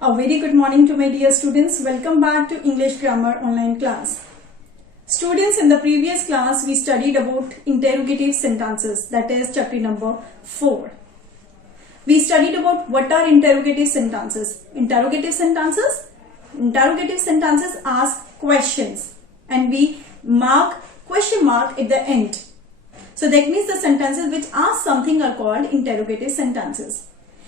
A very good morning to my dear students. Welcome back to English Grammar online class. Students, in the previous class we studied about interrogative sentences, that is chapter number 4. We studied about what are interrogative sentences. Interrogative sentences ask questions and we mark question mark at the end. So that means the sentences which ask something are called interrogative sentences.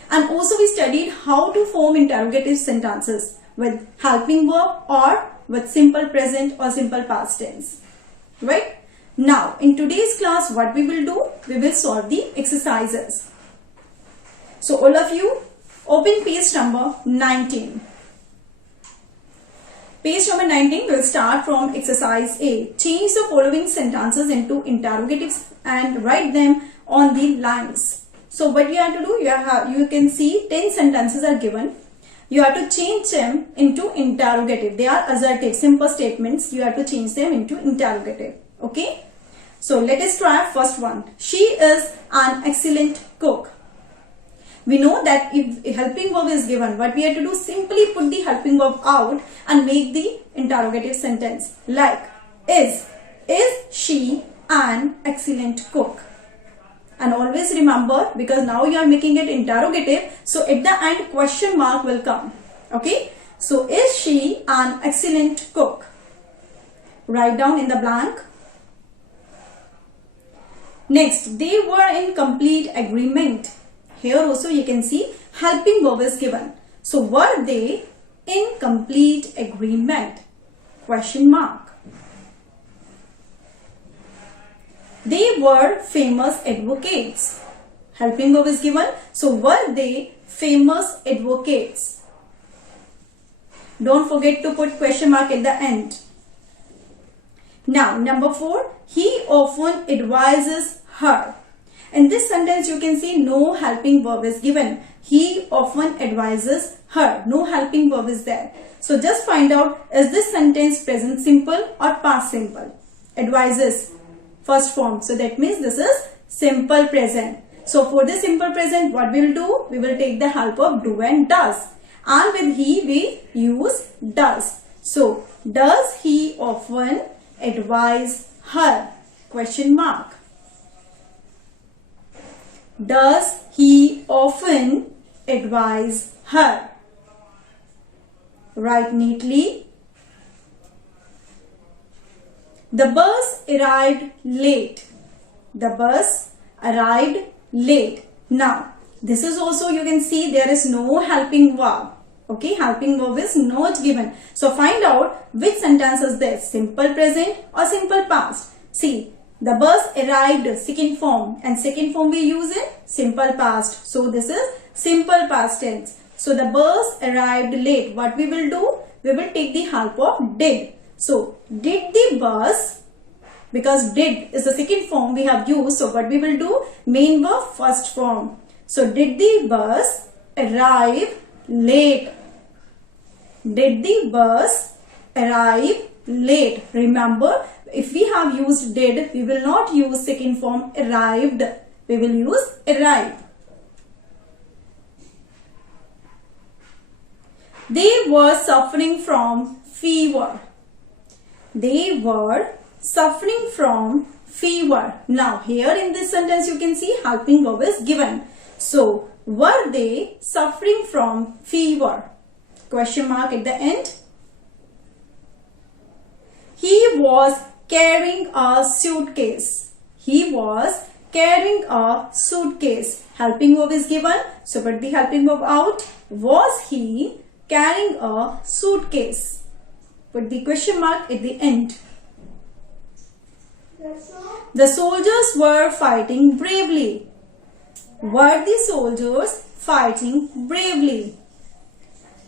And also we studied how to form interrogative sentences with helping verb or with simple present or simple past tense. Right? Now in today's class what we will do? We will solve the exercises. So all of you open page number 19. Page number 19 will start from exercise A. Change the following sentences into interrogatives and write them on the lines. So what you have to do, you can see 10 sentences are given. You have to change them into interrogative. They are assertive, simple statements. You have to change them into interrogative. Okay. So let us try first one. She is an excellent cook. We know that if a helping verb is given, what we have to do, simply put the helping verb out and make the interrogative sentence. Like, is she an excellent cook? And always remember, because now you are making it interrogative, so at the end question mark will come. Okay. So is she an excellent cook? Write down in the blank. Next, they were in complete agreement. Here also you can see helping verb is given. So were they in complete agreement? Question mark. They were famous advocates. Helping verb is given. So were they famous advocates? Don't forget to put question mark at the end. Now number 4. He often advises her. In this sentence you can see no helping verb is given. He often advises her. No helping verb is there. So just find out, is this sentence present simple or past simple? Advises, first form. So that means this is simple present. So for the simple present what we will do? We will take the help of do and does. And with he we use does. So does he often advise her? Question mark. Does he often advise her? Write neatly. The bus arrived late. The bus arrived late. Now, this is also you can see there is no helping verb. Okay, helping verb is not given. So, find out which sentence is this, simple present or simple past. See, the bus arrived second form and second form we use in simple past. So, this is simple past tense. So, the bus arrived late. What we will do? We will take the help of did. So, did the bus, because did is the second form we have used. So, what we will do? Main verb first form. So, did the bus arrive late? Did the bus arrive late? Remember, if we have used did, we will not use second form arrived. We will use arrive. They were suffering from fever. They were suffering from fever. Now here in this sentence you can see helping verb is given. So were they suffering from fever? Question mark at the end. He was carrying a suitcase. He was carrying a suitcase. Helping verb is given. So put the helping verb out. Was he carrying a suitcase? Put the question mark at the end. The soldiers were fighting bravely. Were the soldiers fighting bravely?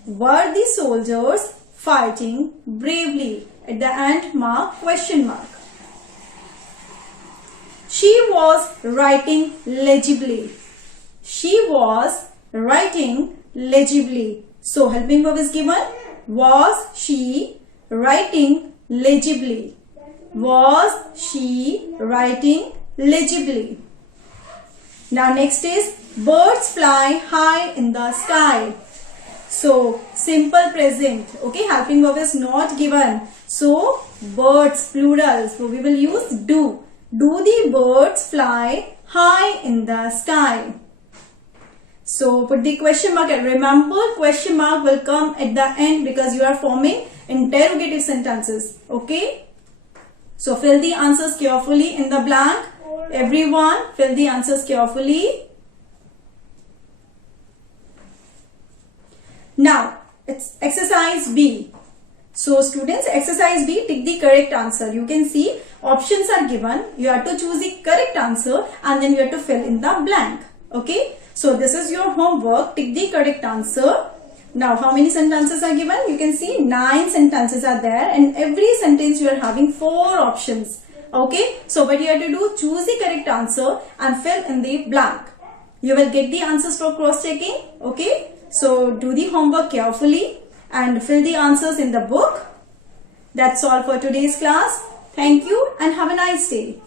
Were the soldiers fighting bravely? At the end mark question mark. She was writing legibly. She was writing legibly. So helping verb is given. Was she writing legibly? Was she writing legibly? Now next is birds fly high in the sky. So simple present. Okay, helping verb is not given. So birds plural. So we will use do. Do the birds fly high in the sky? So put the question mark. Remember, question mark will come at the end because you are forming interrogative sentences. Okay. So fill the answers carefully in the blank. Everyone fill the answers carefully. Now it's exercise B. So students, exercise B, tick the correct answer. You can see options are given. You have to choose the correct answer and then you have to fill in the blank. Okay. So this is your homework. Tick the correct answer. Now how many sentences are given? You can see 9 sentences are there and every sentence you are having 4 options. Okay. So what you have to do, choose the correct answer and fill in the blank. You will get the answers for cross-checking. Okay. So do the homework carefully and fill the answers in the book. That's all for today's class. Thank you and have a nice day.